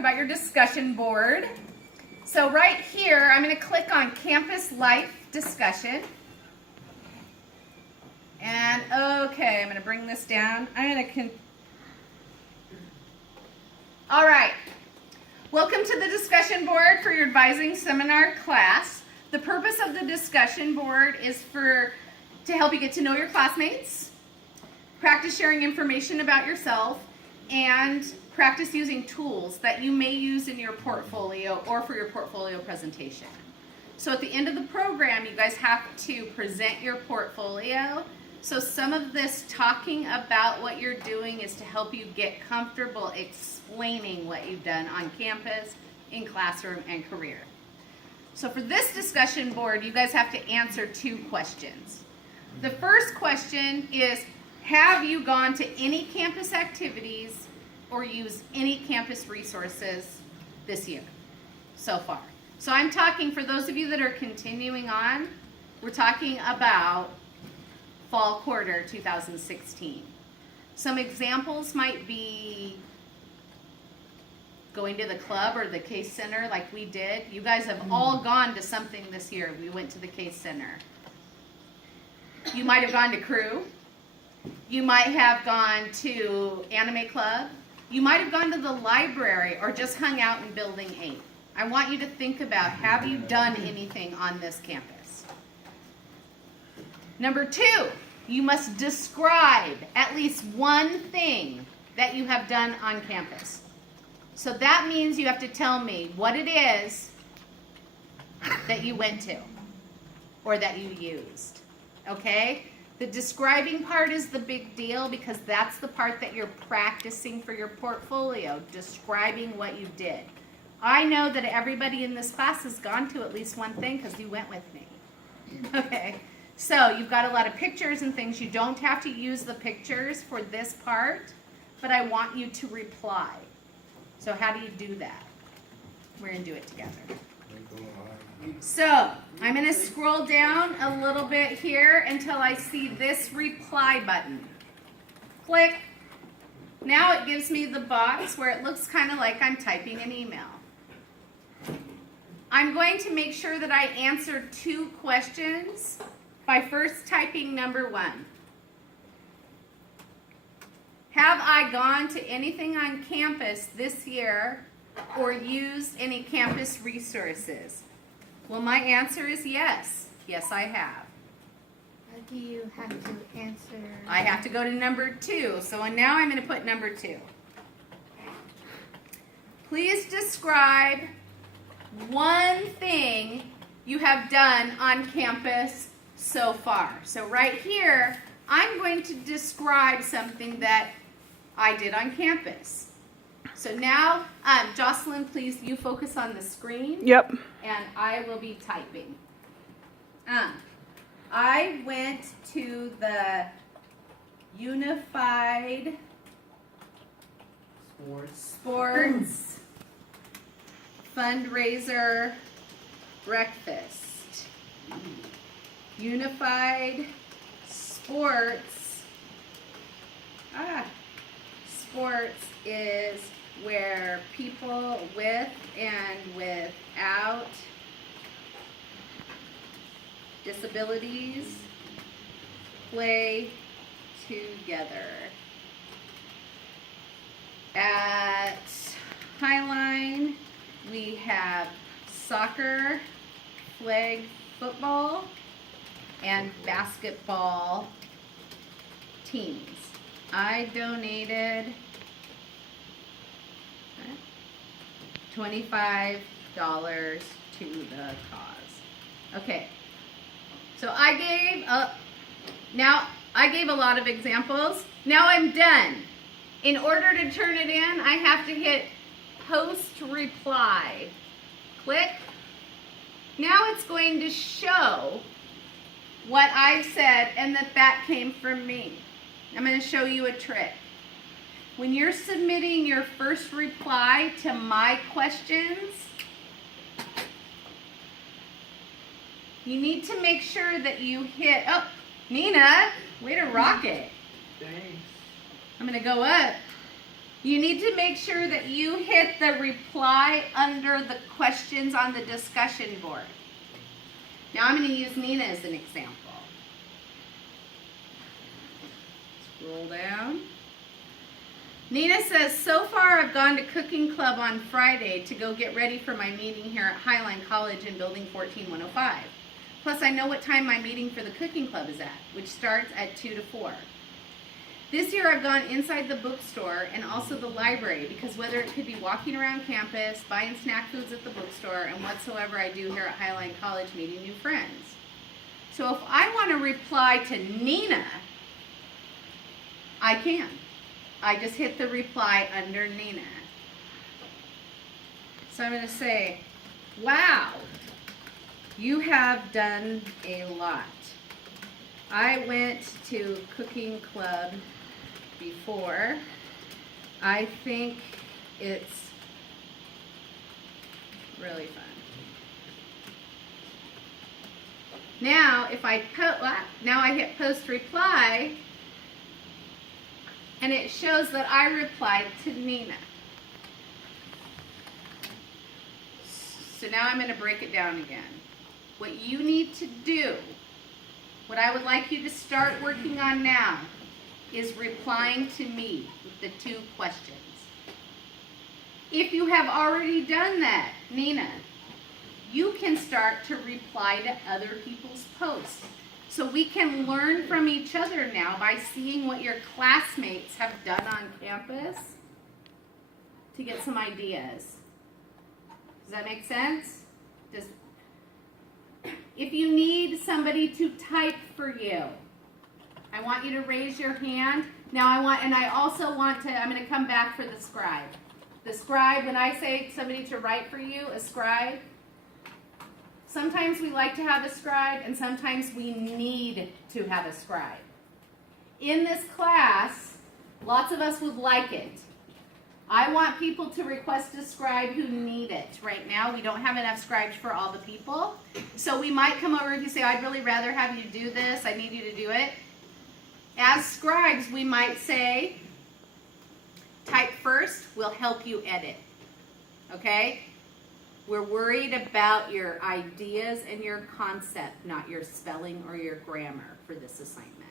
about your discussion board. So right here, I'm going to click on Campus Life Discussion. And okay, I'm going to bring this down. All right. Welcome to the discussion board for your advising seminar class. The purpose of the discussion board is to help you get to know your classmates, practice sharing information about yourself, and practice using tools that you may use in your portfolio or for your portfolio presentation. So at the end of the program, you guys have to present your portfolio. So some of this talking about what you're doing is to help you get comfortable explaining what you've done on campus, in classroom, and career. So for this discussion board, you guys have to answer 2 questions. The first question is, have you gone to any campus activities or used any campus resources this year so far? So I'm talking, for those of you that are continuing on, we're talking about fall quarter 2016. Some examples might be going to the club or the Case Center like we did. You guys have all gone to something this year. We went to the Case Center. You might have gone to Crew. You might have gone to Anime Club. You might have gone to the library or just hung out in Building 8. I want you to think about, have you done anything on this campus? Number 2, you must describe at least one thing that you have done on campus. So that means you have to tell me what it is that you went to or that you used, okay? The describing part is the big deal because that's the part that you're practicing for your portfolio, describing what you did. I know that everybody in this class has gone to at least one thing because you went with me, okay? So you've got a lot of pictures and things. You don't have to use the pictures for this part, but I want you to reply. So how do you do that? We're going to do it together. So I'm going to scroll down a little bit here until I see this reply button. Click. Now it gives me the box where it looks kind of like I'm typing an email. I'm going to make sure that I answer 2 questions by first typing number 1. Have I gone to anything on campus this year or used any campus resources? Well, my answer is yes. Yes, I have. How do you have to answer? I have to go to number 2. So now I'm going to put number 2. Please describe one thing you have done on campus so far. So right here, I'm going to describe something that I did on campus. So now, Jocelyn, please, you focus on the screen. Yep. And I will be typing. I went to the Unified Sports Fundraiser Breakfast. Unified Sports. Sports is where people with and without disabilities play together. At Highline, we have soccer, flag football, and basketball teams. I donated $25 to the cause. Okay, so I gave a lot of examples. Now I'm done. In order to turn it in, I have to hit post reply. Click. Now it's going to show what I said and that came from me. I'm going to show you a trick. When you're submitting your first reply to my questions, you need to make sure that you hit, oh, Nina, way to rock it. Thanks. I'm going to go up. You need to make sure that you hit the reply under the questions on the discussion board. Now I'm going to use Nina as an example. Scroll down. Nina says, so far I've gone to cooking club on Friday to go get ready for my meeting here at Highline College in building 14105. Plus I know what time my meeting for the cooking club is at, which starts at 2 to 4. This year I've gone inside the bookstore and also the library because whether it could be walking around campus, buying snack foods at the bookstore, and whatsoever I do here at Highline College, meeting new friends. So if I want to reply to Nina, I can. I just hit the reply under Nina. So I'm going to say, wow, you have done a lot. I went to cooking club before. I think it's really fun. Now, if I hit post reply, and it shows that I replied to Nina. So now I'm going to break it down again. What you need to do, what I would like you to start working on now, is replying to me with the 2 questions. If you have already done that, Nina, you can start to reply to other people's posts. So we can learn from each other now by seeing what your classmates have done on campus to get some ideas. Does that make sense? If you need somebody to type for you, I want you to raise your hand. Now I'm going to come back for the scribe. The scribe, when I say somebody to write for you, a scribe, sometimes we like to have a scribe and sometimes we need to have a scribe. In this class, lots of us would like it. I want people to request a scribe who need it. Right now, we don't have enough scribes for all the people. So we might come over if you say, I'd really rather have you do this. I need you to do it. As scribes, we might say, type first, we'll help you edit. Okay? We're worried about your ideas and your concept, not your spelling or your grammar for this assignment.